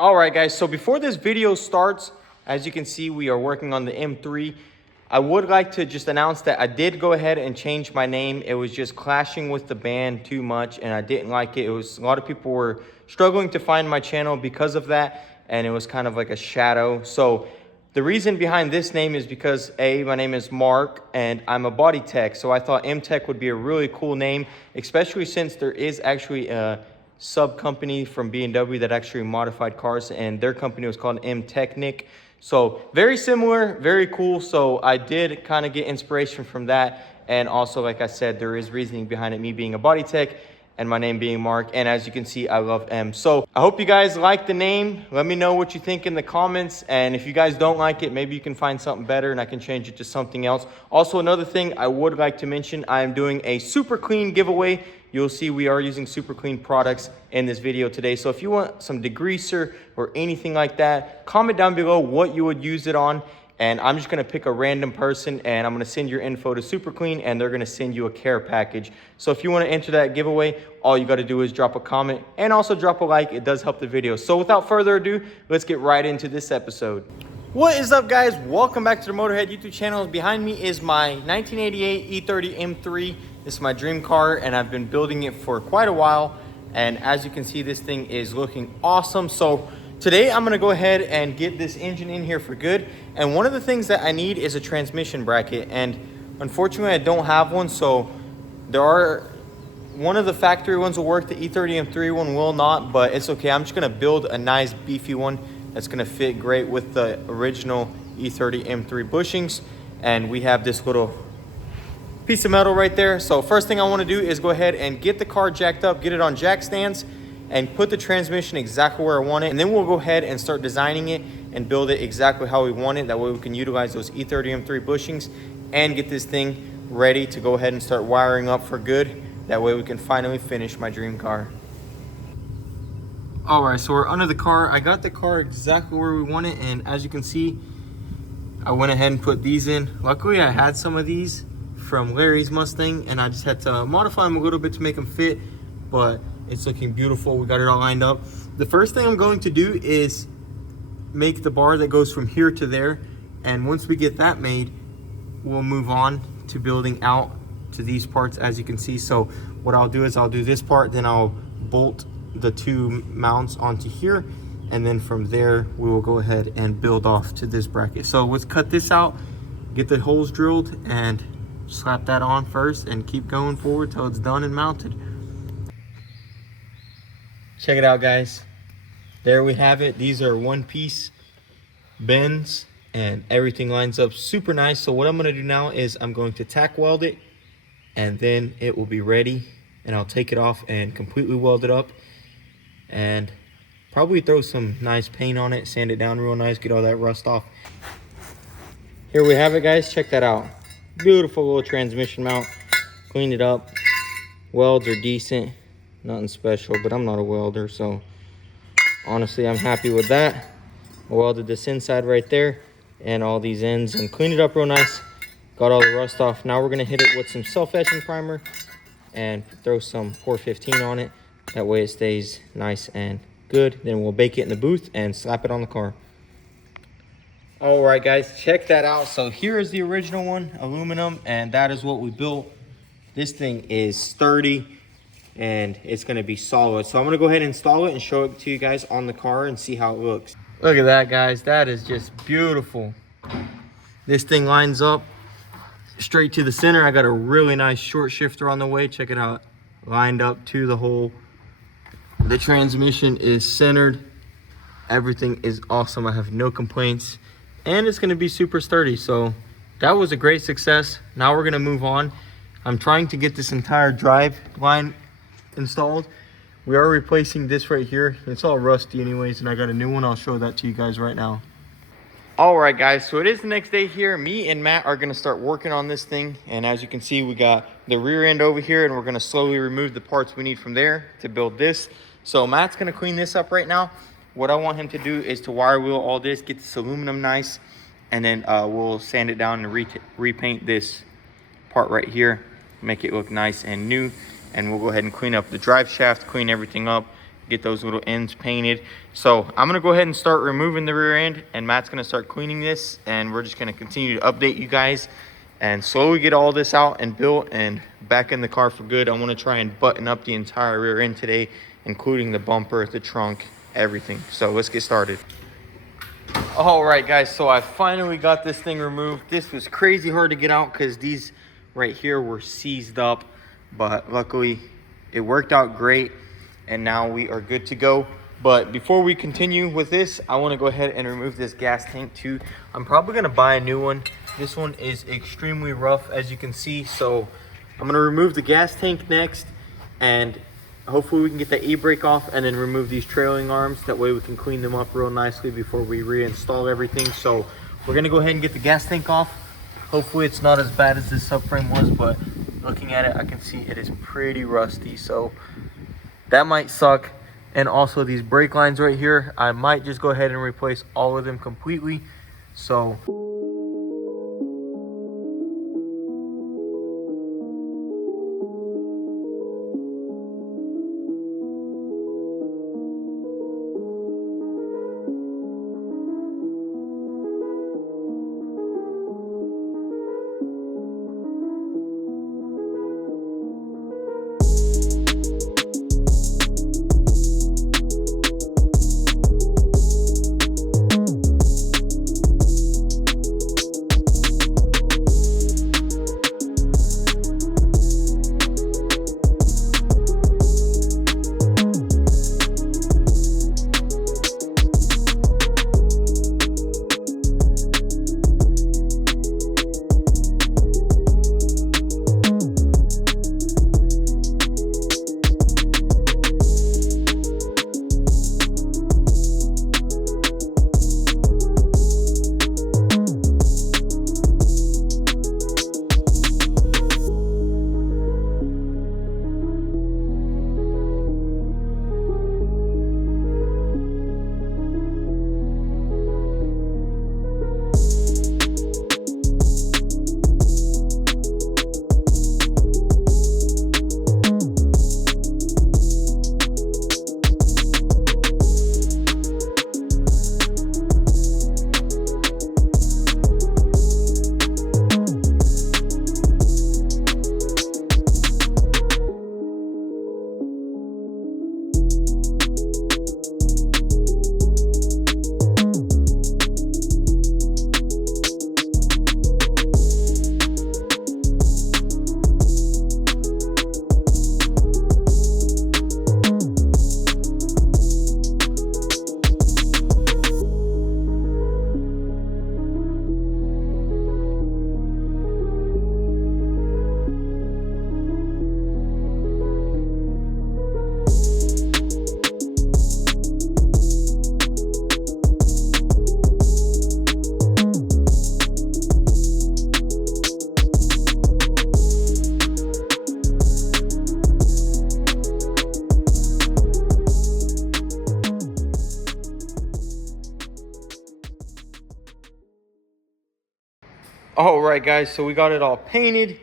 All right, guys, so before this video starts, as you can see, we are working on the M3. I would like to just announce that I did go ahead and change my name. It was just clashing with the band too much, and I didn't like it. It was a lot of people were struggling to find my channel because of that, and it was kind of like a shadow. So the reason behind this name is because my name is Mark, and I'm a body tech. So I thought M Tech would be a really cool name, especially since there is actually a sub company from BMW that actually modified cars, and their company was called M Technic. So very similar, very cool. So I did kind of get inspiration from that. And also, like I said, there is reasoning behind it, me being a body tech and my name being Mark. And as you can see, I love M. So I hope you guys like the name. Let me know what you think in the comments. And if you guys don't like it, maybe you can find something better and I can change it to something else. Also, another thing I would like to mention, I am doing a super clean giveaway. You'll see we are using super clean products in this video today. So if you want some degreaser or anything like that, comment down below what you would use it on. And I'm just gonna pick a random person and I'm gonna send your info to Super Clean and they're gonna send you a care package. So if you wanna enter that giveaway, all you gotta do is drop a comment and also drop a like. It does help the video. So without further ado, let's get right into this episode. What is up, guys? Welcome back to the Motorhead YouTube channel. Behind me is my 1988 E30M3. This is my dream car and I've been building it for quite a while. And as you can see, this thing is looking awesome. So today I'm gonna go ahead and get this engine in here for good. And one of the things that I need is a transmission bracket. And unfortunately I don't have one. So one of the factory ones will work, the E30M3 one will not, but it's okay. I'm just gonna build a nice beefy one that's gonna fit great with the original E30M3 bushings. And we have this little piece of metal right there. So first thing I want to do is go ahead and get the car jacked up, get it on jack stands, and put the transmission exactly where I want it. And then we'll go ahead and start designing it and build it exactly how we want it. That way we can utilize those E30M3 bushings and get this thing ready to go ahead and start wiring up for good. That way we can finally finish my dream car. All right, so we're under the car. I got the car exactly where we want it. And as you can see, I went ahead and put these in. Luckily I had some of these from Larry's Mustang and I just had to modify them a little bit to make them fit, but it's looking beautiful. We got it all lined up. The first thing I'm going to do is make the bar that goes from here to there, and once we get that made, we'll move on to building out to these parts, as you can see. So what I'll do is I'll do this part, then I'll bolt the two mounts onto here, and then from there we will go ahead and build off to this bracket. So let's cut this out, get the holes drilled, and slap that on first and keep going forward till it's done and mounted. Check it out, guys. There we have it. These are one-piece bends and everything lines up super nice. So what I'm going to do now is I'm going to tack weld it and then it will be ready, and I'll take it off and completely weld it up and probably throw some nice paint on it, sand it down real nice, get all that rust off. Here we have it, guys. Check that out. Beautiful little transmission mount. Cleaned it up. Welds are decent, nothing special, but I'm not a welder, so honestly I'm happy with that. I welded this inside right there and all these ends and cleaned it up real nice. Got all the rust off. Now we're gonna hit it with some self-etching primer and throw some 415 on it. That way it stays nice and good. Then we'll bake it in the booth and slap it on the car. All right, guys, check that out. So here is the original one, aluminum, and that is what we built. This thing is sturdy and it's gonna be solid. So I'm gonna go ahead and install it and show it to you guys on the car and see how it looks. Look at that, guys. That is just beautiful. This thing lines up straight to the center. I got a really nice short shifter on the way. Check it out. Lined up to the hole. The transmission is centered. Everything is awesome. I have no complaints. And it's going to be super sturdy. So that was a great success. Now we're going to move on. I'm trying to get this entire drive line installed. We are replacing this right here. It's all rusty anyways, and I got a new one. I'll show that to you guys right now. All right, guys, so it is the next day here. Me and Matt are going to start working on this thing. And as you can see, we got the rear end over here, and we're going to slowly remove the parts we need from there to build this. So Matt's going to clean this up right now. What I want him to do is to wire wheel all this, get this aluminum nice, and then we'll sand it down and repaint this part right here, make it look nice and new. And we'll go ahead and clean up the drive shaft, clean everything up, get those little ends painted. So I'm gonna go ahead and start removing the rear end, and Matt's gonna start cleaning this, and we're just gonna continue to update you guys and slowly get all this out and built and back in the car for good. I wanna try and button up the entire rear end today, including the bumper, the trunk, everything. So let's get started. All right, guys, so I finally got this thing removed. This was crazy hard to get out because these right here were seized up, but luckily it worked out great, and now we are good to go. But before we continue with this, I want to go ahead and remove this gas tank too. I'm probably going to buy a new one. This one is extremely rough, as you can see. So I'm going to remove the gas tank next, and hopefully we can get the e-brake off and then remove these trailing arms. That way we can clean them up real nicely before we reinstall everything. So we're going to go ahead and get the gas tank off. Hopefully it's not as bad as this subframe was, but looking at it, I can see it is pretty rusty. So that might suck. And also these brake lines right here, I might just go ahead and replace all of them completely. So all right, guys, so we got it all painted.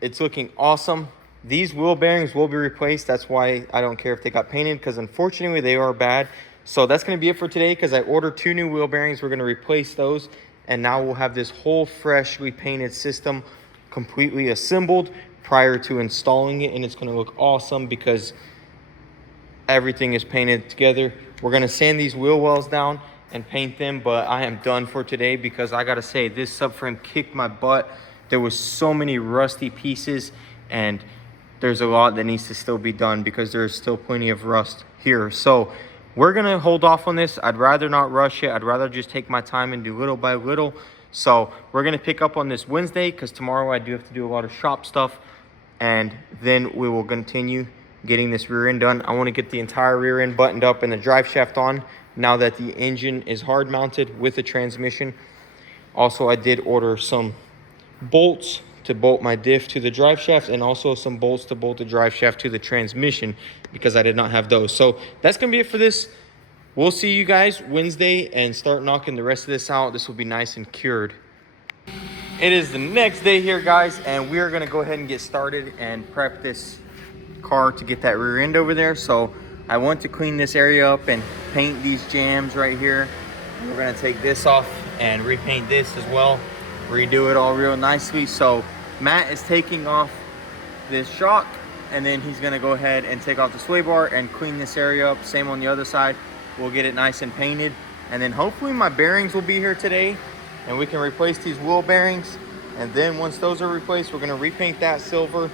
It's looking awesome. These wheel bearings will be replaced. That's why I don't care if they got painted, because unfortunately they are bad. So that's going to be it for today, because I ordered 2 new wheel bearings. We're going to replace those, and now we'll have this whole freshly painted system completely assembled prior to installing it, and it's going to look awesome because everything is painted together. We're going to sand these wheel wells down and paint them, but I am done for today because I gotta say, this subframe kicked my butt. There was so many rusty pieces, and there's a lot that needs to still be done because there's still plenty of rust here. So we're gonna hold off on this. I'd rather not rush it. I'd rather just take my time and do little by little. So we're gonna pick up on this Wednesday, because tomorrow I do have to do a lot of shop stuff, and then we will continue getting this rear end done. I want to get the entire rear end buttoned up and the drive shaft on now that the engine is hard mounted with the transmission. Also, I did order some bolts to bolt my diff to the drive shaft, and also some bolts to bolt the drive shaft to the transmission because I did not have those. So that's gonna be it for this. We'll see you guys Wednesday and start knocking the rest of this out. This will be nice and cured. It is the next day here, guys, and we are gonna go ahead and get started and prep this car to get that rear end over there. So I want to clean this area up and paint these jams right here. We're gonna take this off and repaint this as well, redo it all real nicely. So Matt is taking off this shock, and then he's gonna go ahead and take off the sway bar and clean this area up. Same on the other side. We'll get it nice and painted, and then hopefully my bearings will be here today and we can replace these wheel bearings. And then once those are replaced, we're gonna repaint that silver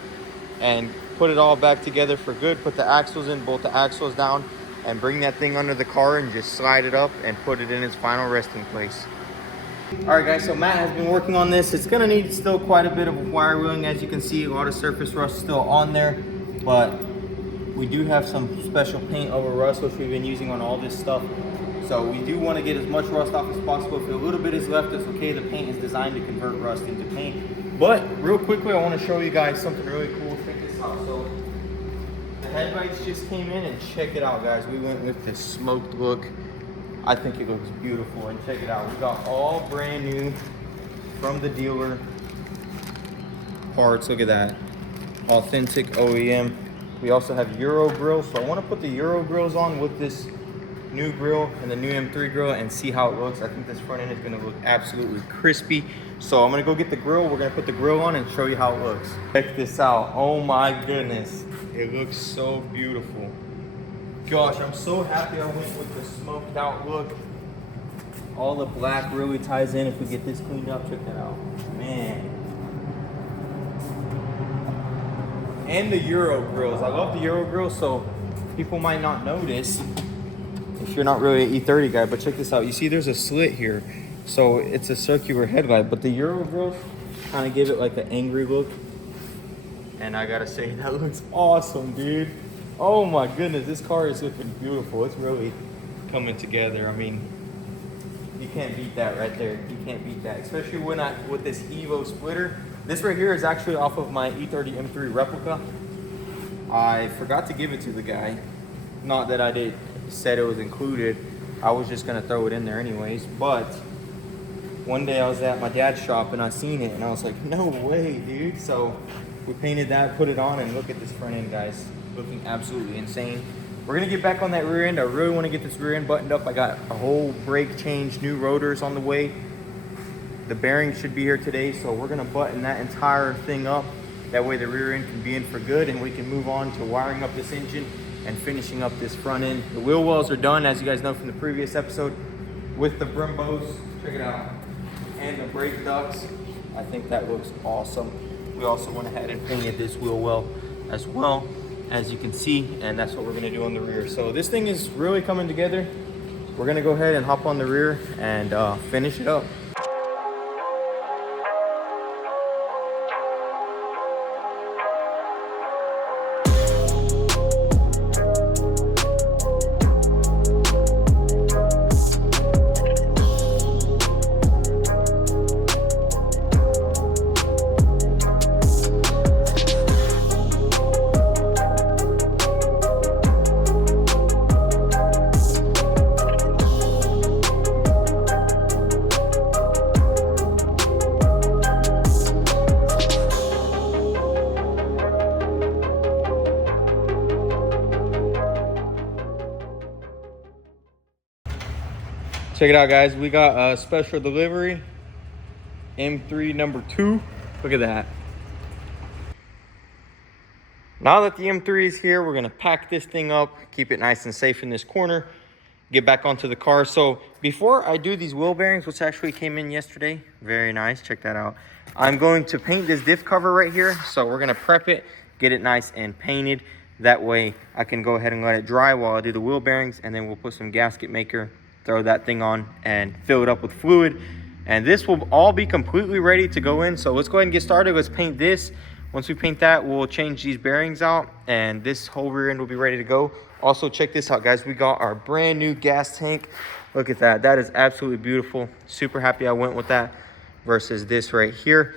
and put it all back together for good. Put the axles in, bolt the axles down, and bring that thing under the car and just slide it up and put it in its final resting place. All right guys, so Matt has been working on this. It's gonna need still quite a bit of wire wheeling. As you can see, a lot of surface rust still on there, but we do have some special paint over rust, which we've been using on all this stuff. So we do want to get as much rust off as possible. If a little bit is left, it's okay. The paint is designed to convert rust into paint. But real quickly, I want to show you guys something really cool. Check this out. So the headlights just came in, and check it out, guys. We went with this smoked look. I think it looks beautiful, and check it out. We got all brand new from the dealer parts. Look at that. Authentic OEM. We also have Euro grills. So I want to put the Euro grills on with this new grill and the new M3 grill and see how it looks. I think this front end is going to look absolutely crispy. So I'm going to go get the grill. We're going to put the grill on and show you how it looks. Check this out. Oh my goodness. It looks so beautiful. Gosh, I'm so happy I went with the smoked out look. All the black really ties in if we get this cleaned up. Check that out. Man. And the Euro grills. I love the Euro grills, so people might not notice if you're not really an E30 guy, but check this out. You see there's a slit here, so it's a circular headlight, but the Euro grills kind of give it like an angry look. And I gotta say, that looks awesome, dude. Oh my goodness, this car is looking beautiful. It's really coming together. I mean, you can't beat that right there. You can't beat that, especially when with this Evo splitter. This right here is actually off of my E30M3 replica. I forgot to give it to the guy. Not that I said it was included. I was just gonna throw it in there anyways. But one day I was at my dad's shop and I seen it and I was like, no way, dude. So we painted that, put it on, and look at this front end, guys. Looking absolutely insane. We're gonna get back on that rear end. I really wanna get this rear end buttoned up. I got a whole brake change, new rotors on the way. The bearings should be here today, so we're gonna button that entire thing up. That way the rear end can be in for good and we can move on to wiring up this engine and finishing up this front end. The wheel wells are done, as you guys know from the previous episode, with the Brimbos. Check it out. And the brake ducts. I think that looks awesome. We also went ahead and painted this wheel well as well, as you can see, and that's what we're gonna do on the rear. So this thing is really coming together. We're gonna go ahead and hop on the rear and finish it up. Check it out, guys. We got a special delivery, M3 number 2. Look at that. Now that the M3 is here, we're gonna pack this thing up, keep it nice and safe in this corner, get back onto the car. So before I do these wheel bearings, which actually came in yesterday, very nice, check that out. I'm going to paint this diff cover right here. So we're gonna prep it, get it nice and painted. That way I can go ahead and let it dry while I do the wheel bearings, and then we'll put some gasket maker, throw that thing on and fill it up with fluid, and this will all be completely ready to go in. So let's go ahead and get started. Let's paint this. Once we paint that, we'll change these bearings out and this whole rear end will be ready to go. Also, check this out, guys. We got our brand new gas tank. Look at that. That is absolutely beautiful. Super happy I went with that versus this right here.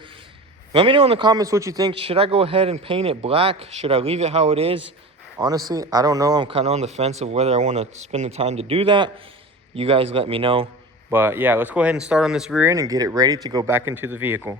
Let me know in the comments what you think. Should I go ahead and paint it black? Should I leave it how it is? Honestly, I don't know. I'm kind of on the fence of whether I want to spend the time to do that. You guys let me know. But yeah, let's go ahead and start on this rear end and get it ready to go back into the vehicle.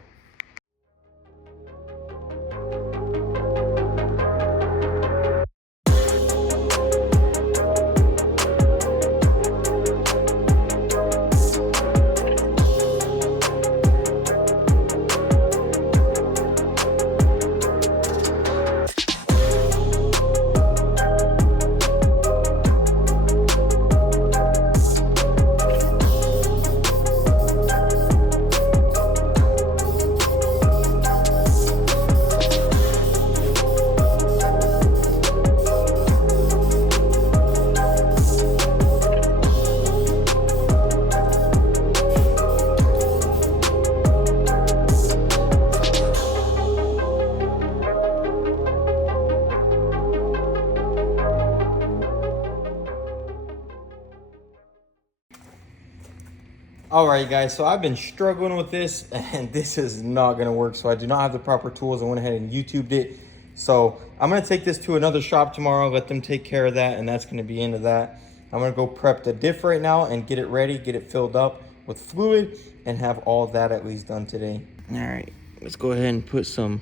All right, guys, so I've been struggling with this, and this is not gonna work. So I do not have the proper tools. I went ahead and YouTubed it. So I'm gonna take this to another shop tomorrow, let them take care of that, and that's gonna be into that. I'm gonna go prep the diff right now and get it ready, get it filled up with fluid, and have all that at least done today. All right, let's go ahead and put some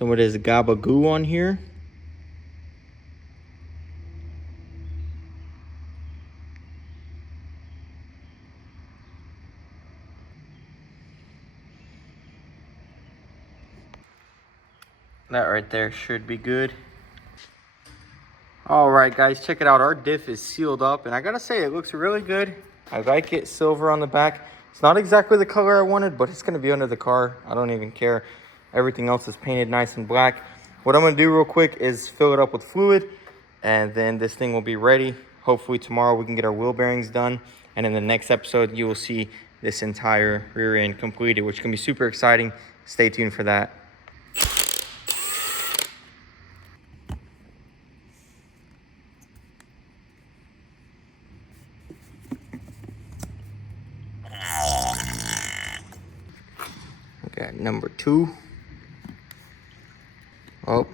of this GABA goo on here. That right there should be good. All right, guys, check it out. Our diff is sealed up, and I gotta say, it looks really good. I like it, silver on the back. It's not exactly the color I wanted, but it's gonna be under the car. I don't even care. Everything else is painted nice and black. What I'm gonna do real quick is fill it up with fluid, and then this thing will be ready. Hopefully tomorrow we can get our wheel bearings done, and in the next episode, you will see this entire rear end completed, which can be super exciting. Stay tuned for that. Got number 2. Oh.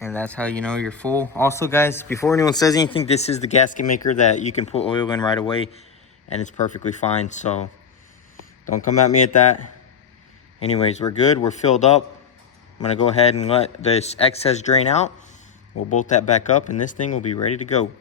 And that's how you know you're full. Also, guys, before anyone says anything, this is the gasket maker that you can put oil in right away, and it's perfectly fine. So don't come at me at that. Anyways, we're good. We're filled up. I'm gonna go ahead and let this excess drain out. We'll bolt that back up, and this thing will be ready to go.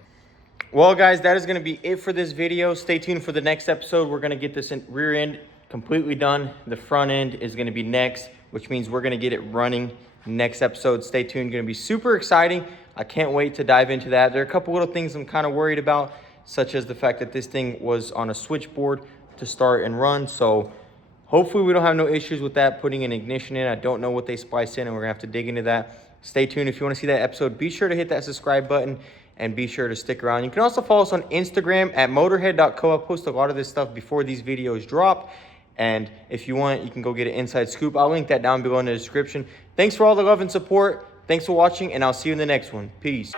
Well, guys, that is gonna be it for this video. Stay tuned for the next episode. We're gonna get this rear end completely done. The front end is gonna be next, which means we're gonna get it running next episode. Stay tuned, gonna be super exciting. I can't wait to dive into that. There are a couple little things I'm kind of worried about, such as the fact that this thing was on a switchboard to start and run. So hopefully we don't have no issues with that, putting an ignition in. I don't know what they splice in, and we're gonna have to dig into that. Stay tuned. If you wanna see that episode, be sure to hit that subscribe button and be sure to stick around. You can also follow us on Instagram at motorhead.co. I post a lot of this stuff before these videos drop. And if you want, you can go get an inside scoop. I'll link that down below in the description. Thanks for all the love and support. Thanks for watching, and I'll see you in the next one. Peace.